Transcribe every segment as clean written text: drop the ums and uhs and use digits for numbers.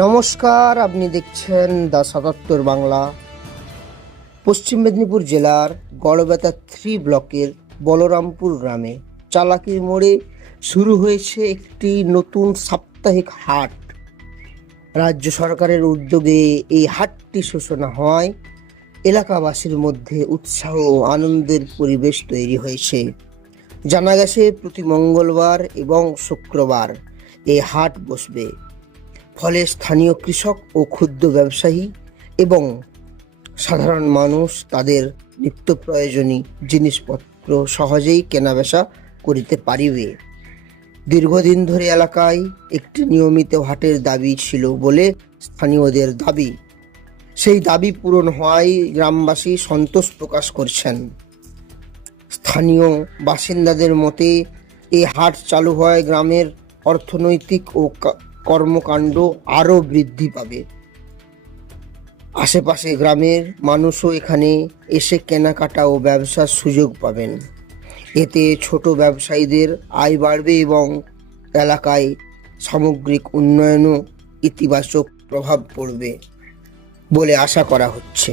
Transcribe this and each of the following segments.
নমস্কার, আপনি দেখছেন দ্য ৭৭ বাংলা। পশ্চিম মেদিনীপুর জেলার গড়বেতা 3 ব্লকের বলরামপুর গ্রামে চালাকির মোড়ে শুরু হয়েছে একটি নতুন সাপ্তাহিক হাট। রাজ্য সরকারের উদ্যোগে এই হাটটি সূচনা হয়। এলাকাবাসীর মধ্যে উৎসাহ ও আনন্দের পরিবেশ তৈরি হয়েছে। জানা গেছে প্রতি মঙ্গলবার এবং শুক্রবার এই হাট বসবে, ফলে স্থানীয় কৃষক ও ক্ষুদ্র ব্যবসায়ী এবং সাধারণ মানুষ তাদের নিত্য প্রয়োজনীয় জিনিসপত্র সহজেই কেনাবেচা করিতে পারিবে। দীর্ঘদিন ধরে এলাকায় একটি নিয়মিত হাটের দাবি ছিল বলে স্থানীয়দের দাবি। সেই দাবি পূরণ হওয়ায় গ্রামবাসী সন্তোষ প্রকাশ করছেন। স্থানীয় বাসিন্দাদের মতে এই হাট চালু হয় গ্রামের অর্থনৈতিক ও কর্মকাণ্ড আরও বৃদ্ধি পাবে। আশেপাশে গ্রামের মানুষও এখানে এসে কেনাকাটা ও ব্যবসার সুযোগ পাবেন। এতে ছোট ব্যবসায়ীদের আয় বাড়বে এবং এলাকায় সামগ্রিক উন্নয়নও ইতিবাচক প্রভাব পড়বে বলে আশা করা হচ্ছে।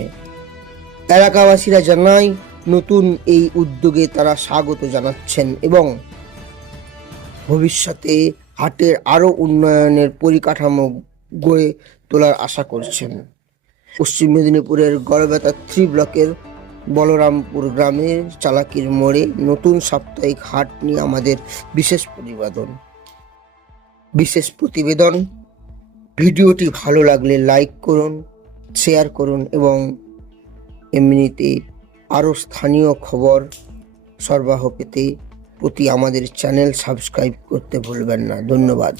এলাকাবাসীরা জানায়, নতুন এই উদ্যোগে তারা স্বাগত জানাচ্ছেন এবং ভবিষ্যতে হাটের আরও উন্নয়নের পরিকাঠামো গড়ে তোলার আশা করছেন। পশ্চিম মেদিনীপুরের গড়বেতা 3 ব্লকের বলরামপুর গ্রামের চালাকির মোড়ে নতুন সাপ্তাহিক হাট নিয়ে আমাদের বিশেষ প্রতিবেদন। ভিডিওটি ভালো লাগলে লাইক করুন, শেয়ার করুন এবং এমনিতে আরও স্থানীয় খবর সরবরাহ পেতে আমাদের চ্যানেল সাবস্ক্রাইব করতে ভুলবেন না। ধন্যবাদ।